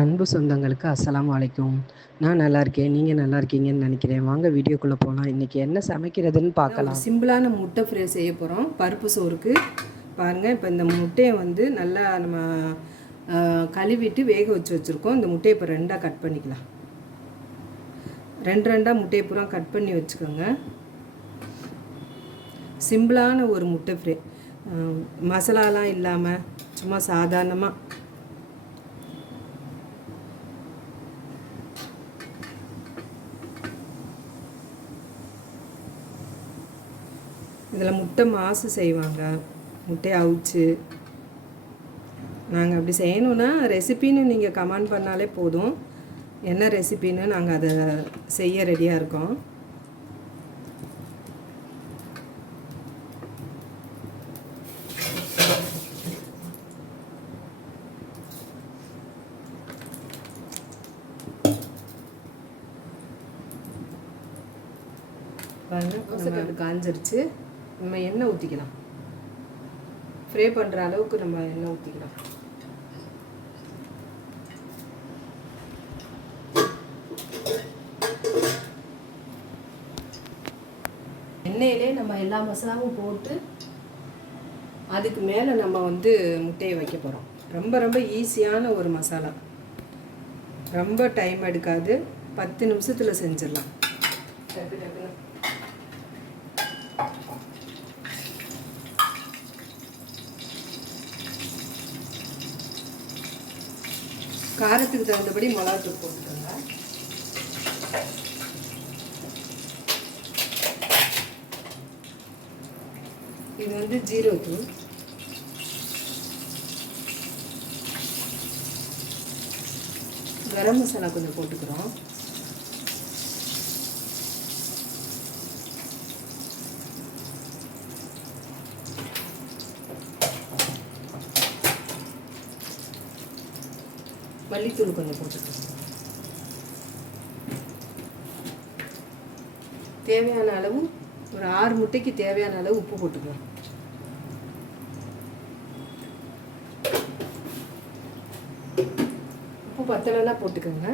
அன்பு சொந்தங்களுக்கு அஸ்ஸலாமு அலைக்கும். நான் நல்லா இருக்கேன் நீங்கள் நல்லா இருக்கீங்கன்னு நினைக்கிறேன். வாங்க வீடியோக்குள்ளே போகலாம் இன்றைக்கி என்ன சமைக்கிறதுன்னு பார்க்கலாம். சிம்பிளான முட்டை ஃப்ரை செய்ய போகிறோம் பருப்பு சோறுக்கு. பாருங்கள் இப்போ இந்த முட்டையை வந்து நல்லா நம்ம கழுவிட்டு வேக வச்சு வச்சுருக்கோம். இந்த முட்டையை இப்போ ரெண்டாக கட் பண்ணிக்கலாம். ரெண்டு ரெண்டாக முட்டையை பூரா கட் பண்ணி வச்சுக்கோங்க. சிம்பிளான ஒரு முட்டை ஃப்ரை. மசாலாலாம் இல்லாமல் சும்மா சாதாரணமாக இதில் முட்டை மாசு செய்வாங்க. முட்டையை அவிச்சு. நாங்கள் அப்படி செய்யணுன்னா ரெசிபின்னு நீங்கள் கமெண்ட் பண்ணாலே போதும். என்ன ரெசிபின்னு நாங்கள் அதை செய்ய ரெடியாக இருக்கோம். பாருங்க காஞ்சிருச்சு. நம்ம எண்ணெய் ஊற்றிக்கலாம் ஃப்ரே பண்ணுற அளவுக்கு நம்ம எண்ணெய் ஊற்றிக்கலாம் எண்ணெயிலே நம்ம எல்லா மசாலாவும் போட்டு அதுக்கு மேலே நம்ம வந்து முட்டையை வைக்க போகிறோம் ரொம்ப ரொம்ப ஈஸியான ஒரு மசாலா. ரொம்ப டைம் எடுக்காது. பத்து நிமிஷத்தில் செஞ்சிடலாம். காரத்துக்கு தகுந்தபடி மிளகாத்தூள் போட்டுக்கோங்க. இது வந்து ஜீரோ தூள் கரம் மசாலா கொஞ்சம் போட்டுக்கிறோம். மல்லித்தூள் கொஞ்சம் போட்டுக்கோங்க. தேவையான அளவு ஒரு ஆறு முட்டைக்கு தேவையான அளவு உப்பு போட்டுக்கலாம் உப்பு பத்தலைன்னா போட்டுக்கோங்க.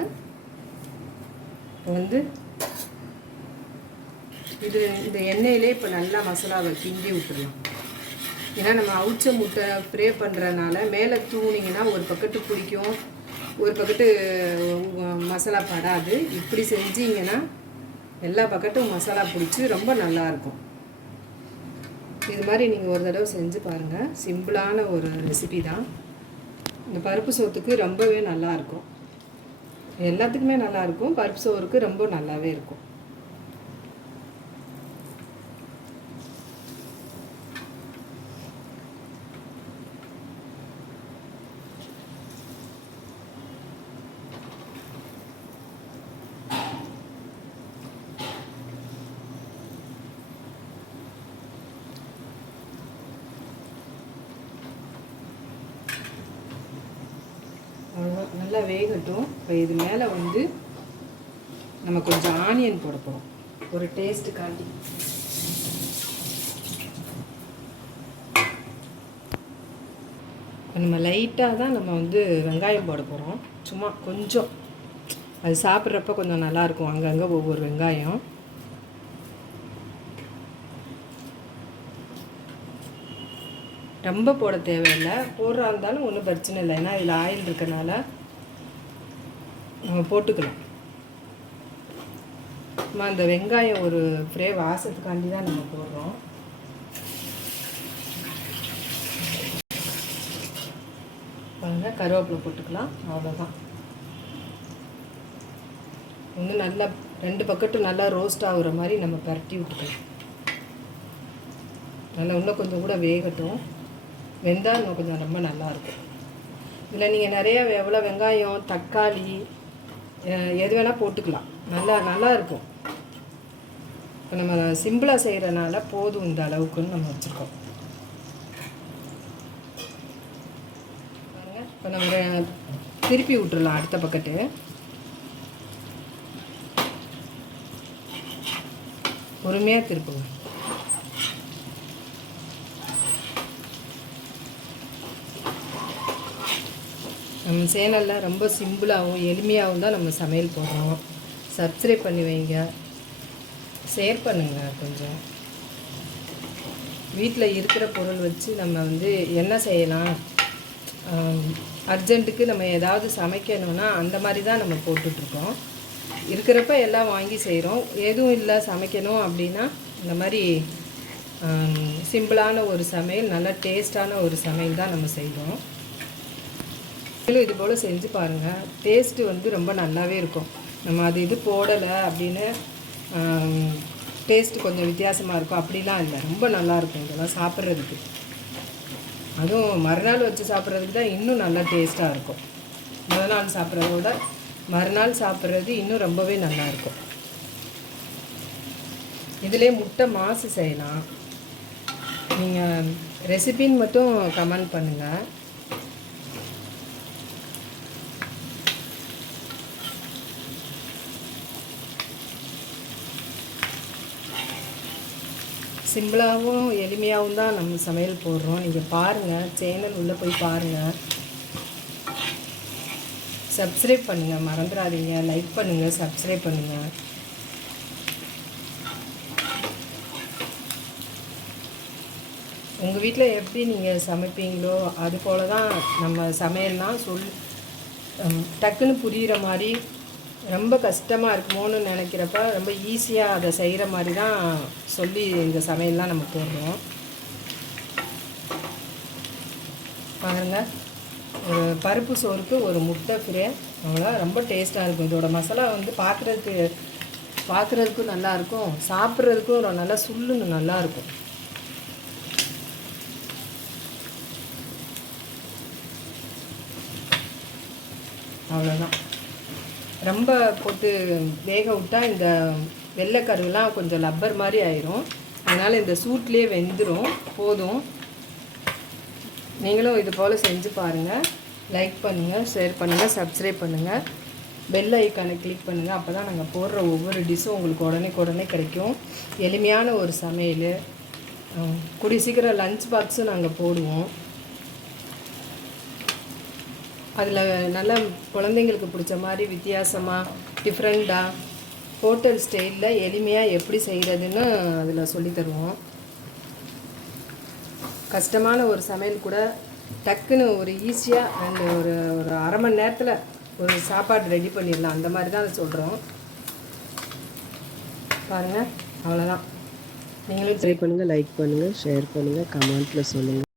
வந்து இது இந்த எண்ணெயிலே இப்போ நல்லா மசாலாவை கிண்டி விட்டுடலாம். ஏன்னா நம்ம அவுச்ச முட்டை ப்ரே பண்ணுறதுனால மேலே தூணிங்கன்னா ஒரு பக்கத்து பிடிக்கும் ஒரு பக்கத்து மசாலா படாது. இப்படி செஞ்சீங்கன்னா எல்லா பக்கட்டும் மசாலா பிடிச்சி ரொம்ப நல்லாயிருக்கும் இது மாதிரி நீங்கள் ஒரு தடவை செஞ்சு பாருங்கள் சிம்பிளான ஒரு ரெசிபி தான். இந்த பருப்பு சோத்துக்கு ரொம்பவே நல்லாயிருக்கும் எல்லாத்துக்குமே நல்லாயிருக்கும் பருப்பு சோறுக்கு ரொம்ப நல்லாவே இருக்கும் அவ்வளோதான் நல்லா வேகட்டும். இப்போ இது மேலே வந்து நம்ம கொஞ்சம் ஆனியன் போட போகிறோம் ஒரு டேஸ்ட்டுக்காண்டி இப்போ நம்ம லைட்டாக தான் நம்ம வந்து வெங்காயம் போட போகிறோம் சும்மா கொஞ்சம். அது சாப்பிட்றப்ப கொஞ்சம் நல்லாயிருக்கும் அங்கங்கே ஒவ்வொரு வெங்காயம். ரொம்ப போட தேவையில்லை. போடுறா இருந்தாலும் ஒன்றும் பிரச்சனை இல்லை. ஏன்னா இதில் ஆயில் இருக்கனால நம்ம போட்டுக்கலாம். நம்ம அந்த வெங்காயம் ஒரு ஃப்ரே வாசத்துக்காண்டி தான் நம்ம போடுறோம். பாருங்கள் கருவேப்பிலை போட்டுக்கலாம். அவ்வளோதான் வந்து நல்லா ரெண்டு பக்கட்டும் நல்லா ரோஸ்ட் ஆகுற மாதிரி நம்ம பரட்டி விட்டுக்கலாம். நல்லா இன்னும் கொஞ்சம் கூட வேகட்டும். வெந்தால் இன்னும் கொஞ்சம் ரொம்ப நல்லாயிருக்கும் இதில் நீங்கள் நிறைய எவ்வளோ வெங்காயம் தக்காளி எது வேணால் போட்டுக்கலாம். நல்லா நல்லா இருக்கும் இப்போ நம்ம சிம்பிளாக செய்கிறனால போதும் இந்த அளவுக்குன்னு நம்ம வச்சுருக்கோம். இப்போ நம்ம திருப்பி விட்டுறலாம் அடுத்த பக்கத்து. பொறுமையாக திருப்புங்க. நம்ம சேனலில் ரொம்ப சிம்பிளாகவும் எளிமையாகவும் தான் நம்ம சமையல் போடுறோம். சப்ஸ்கிரைப் பண்ணி வைங்க. ஷேர் பண்ணுங்கள் கொஞ்சம். வீட்டில் இருக்கிற பொருள் வச்சு நம்ம வந்து என்ன செய்யலாம்? அர்ஜென்ட்டுக்கு நம்ம ஏதாவது சமைக்கணும்னா அந்த மாதிரி தான் நம்ம போட்டுட்ருக்கோம். இருக்கிறப்ப எல்லாம் வாங்கி செய்கிறோம் எதுவும் இல்லை சமைக்கணும் அப்படின்னா இந்த மாதிரி சிம்பிளான ஒரு சமையல் நல்ல டேஸ்டான ஒரு சமையல் தான் நம்ம செய்கிறோம் நீங்களும் இது போல் செஞ்சு பாருங்கள் டேஸ்ட்டு வந்து ரொம்ப நல்லாவே இருக்கும். நம்ம அது இது போடலை அப்படின்னு டேஸ்ட்டு கொஞ்சம் வித்தியாசமாக இருக்கும். அப்படிலாம் இல்லை. ரொம்ப நல்லாயிருக்கும் இதெல்லாம் சாப்பிட்றதுக்கு. அதுவும் மறுநாள் வச்சு சாப்பிட்றதுக்கு தான் இன்னும் நல்லா டேஸ்ட்டாக இருக்கும். முதல் நாள் சாப்பிட்றத விட மறுநாள் சாப்பிட்றது இன்னும் ரொம்பவே நல்லாயிருக்கும் இதிலே முட்டை மாசு செய்யலாம். நீங்கள் ரெசிபின்னு மட்டும் கமெண்ட் பண்ணுங்கள் சிம்பிளாகவும் எளிமையாகவும் தான் நம்ம சமையல் போடுறோம். நீங்கள் பாருங்கள் சேனல் உள்ளே போய் பாருங்கள் சப்ஸ்கிரைப் பண்ணுங்கள் மறந்துடாதீங்க. லைக் பண்ணுங்கள் சப்ஸ்கிரைப் பண்ணுங்கள் உங்கள் வீட்டில் எப்படி நீங்கள் சமைப்பீங்களோ அது போல தான் நம்ம சமையல்னால் சொல் டக்குன்னு புரிகிற மாதிரி ரொம்ப கஷ்டமாக இருக்குமோன்னு நினைக்கிறப்ப ரொம்ப ஈஸியாக அதை செய்கிற மாதிரி தான் சொல்லி இந்த சமையல்லாம் நம்ம போடுறோம். பாருங்க ஒரு பருப்பு சோறுக்கு ஒரு முட்டை ஃப்ரே அவ்வளோ ரொம்ப டேஸ்ட்டாக இருக்கும். இதோட மசாலா வந்து பார்க்குறதுக்கு பார்க்குறதுக்கும் நல்லாயிருக்கும் சாப்பிட்றதுக்கும் ஒரு நல்லா சுல்லுன்னு நல்லாயிருக்கும் அவ்வளோதான் ரொம்ப போட்டு வேக விட்டா இந்த வெள்ளைக்கருவெலாம் கொஞ்சம் லப்பர் மாதிரி ஆயிரும். அதனால் இந்த சூட்லேயே வெந்துடும் போதும். நீங்களும் இது போல் செஞ்சு பாருங்கள் லைக் பண்ணுங்கள் ஷேர் பண்ணுங்கள் சப்ஸ்கிரைப் பண்ணுங்கள் பெல் ஐக்கானை கிளிக் பண்ணுங்கள் அப்போ தான் நாங்கள் போடுற ஒவ்வொரு டிஷ்ஷும் உங்களுக்கு உடனே உடனே கிடைக்கும். எளிமையான ஒரு சமையல். குடி கூடிய சீக்கிரம் லஞ்ச் பாக்ஸும் நாங்கள் போடுவோம். அதில் நல்ல குழந்தைங்களுக்கு பிடிச்ச மாதிரி வித்தியாசமாக டிஃப்ரெண்ட்டாக ஹோட்டல் ஸ்டைலில் எளிமையாக எப்படி செய்கிறதுன்னு அதில் சொல்லித்தருவோம் கஷ்டமான ஒரு சமையல் கூட டக்குன்னு ஒரு ஈஸியாக அந்த ஒரு ஒரு அரை மணி நேரத்தில் ஒரு சாப்பாடு ரெடி பண்ணிடலாம். அந்த மாதிரி தான் அதை சொல்கிறோம் பாருங்கள் அவ்வளோதான் நீங்களும் ட்ரை பண்ணுங்கள் லைக் பண்ணுங்கள் ஷேர் பண்ணுங்கள் கமெண்ட்டில் சொல்லுங்கள்